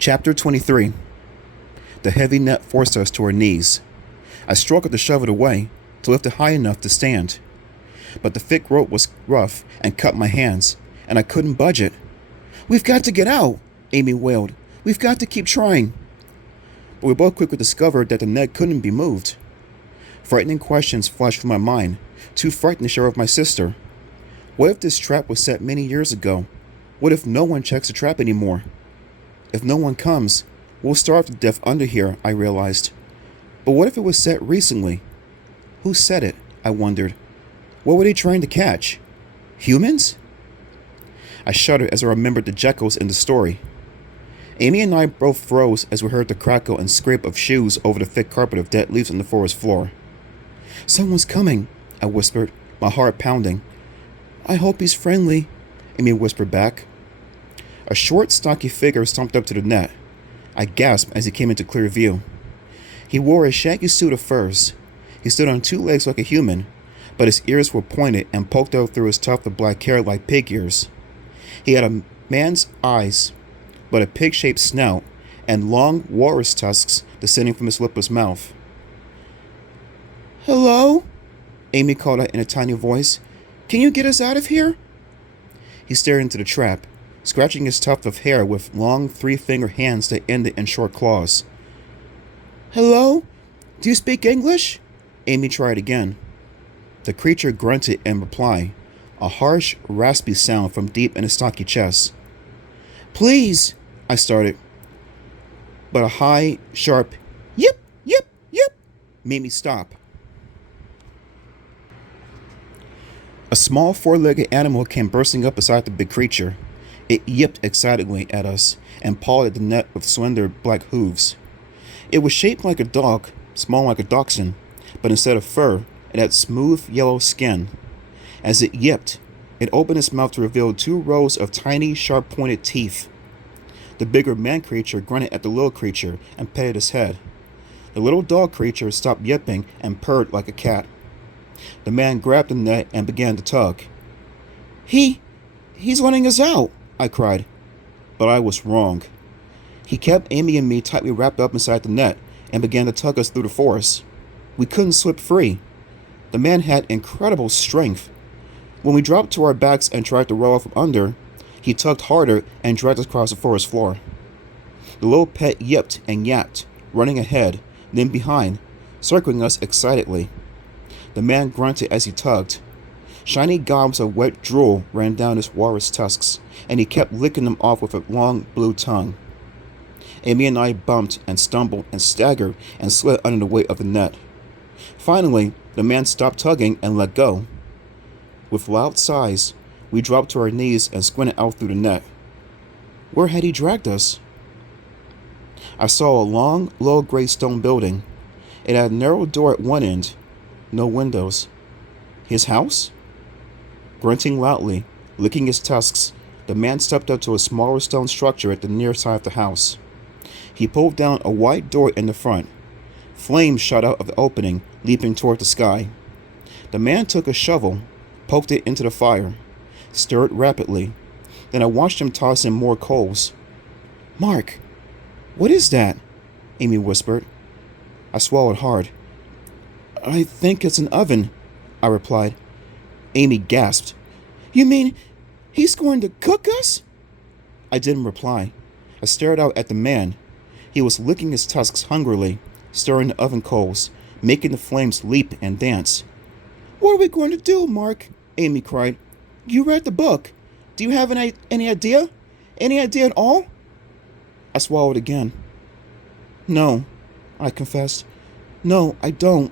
Chapter 23. The heavy net forced us to our knees. I struggled to shove it away, to lift it high enough to stand. But the thick rope was rough and cut my hands, and I couldn't budge it. "We've got to get out," Amy wailed. "We've got to keep trying." But we both quickly discovered that the net couldn't be moved. Frightening questions flashed through my mind, too frightened to share with my sister. What if this trap was set many years ago? What if no one checks the trap anymore? If no one comes, we'll starve to death under here, I realized. But what if it was set recently? Who set it? I wondered. What were they trying to catch? Humans? I shuddered as I remembered the geckos in the story. Amy and I both froze as we heard the crackle and scrape of shoes over the thick carpet of dead leaves on the forest floor. "Someone's coming," I whispered, my heart pounding. "I hope he's friendly," Amy whispered back. A short, stocky figure stomped up to the net. I gasped as he came into clear view. He wore a shaggy suit of furs. He stood on two legs like a human, but his ears were pointed and poked out through his tuft of black hair like pig ears. He had a man's eyes, but a pig-shaped snout and long walrus tusks descending from his lipless mouth. "Hello?" Amy called out in a tiny voice. "Can you get us out of here?" He stared into the trap, scratching his tuft of hair with long three-fingered hands that ended in short claws. "Hello? Do you speak English?" Amy tried again. The creature grunted in reply, a harsh, raspy sound from deep in his stocky chest. "Please," I started, but a high, sharp yip, yip, yip made me stop. A small four-legged animal came bursting up beside the big creature. It yipped excitedly at us and pawed at the net with slender black hooves. It was shaped like a dog, small like a dachshund, but instead of fur, it had smooth yellow skin. As it yipped, it opened its mouth to reveal two rows of tiny, sharp-pointed teeth. The bigger man creature grunted at the little creature and petted his head. The little dog creature stopped yipping and purred like a cat. The man grabbed the net and began to tug. He's letting us out," I cried. But I was wrong. He kept Amy and me tightly wrapped up inside the net and began to tug us through the forest. We couldn't slip free. The man had incredible strength. When we dropped to our backs and tried to roll out from under, he tugged harder and dragged us across the forest floor. The little pet yipped and yapped, running ahead, then behind, circling us excitedly. The man grunted as he tugged. Shiny gobs of wet drool ran down his walrus tusks, and he kept licking them off with a long blue tongue. Amy and I bumped and stumbled and staggered and slid under the weight of the net. Finally, the man stopped tugging and let go. With loud sighs, we dropped to our knees and squinted out through the net. Where had he dragged us? I saw a long, low gray stone building. It had a narrow door at one end, no windows. His house? Grunting loudly, licking his tusks, the man stepped up to a smaller stone structure at the near side of the house. He pulled down a wide door in the front. Flames shot out of the opening, leaping toward the sky. The man took a shovel, poked it into the fire, stirred rapidly. Then I watched him toss in more coals. "Mark, what is that?" Amy whispered. I swallowed hard. "I think it's an oven," I replied. Amy gasped. "You mean he's going to cook us?" I didn't reply. I stared out at the man. He was licking his tusks hungrily, stirring the oven coals, making the flames leap and dance. "What are we going to do, Mark?" Amy cried. "You read the book. Do you have any idea? Any idea at all?" I swallowed again. "No," I confessed. "No, I don't."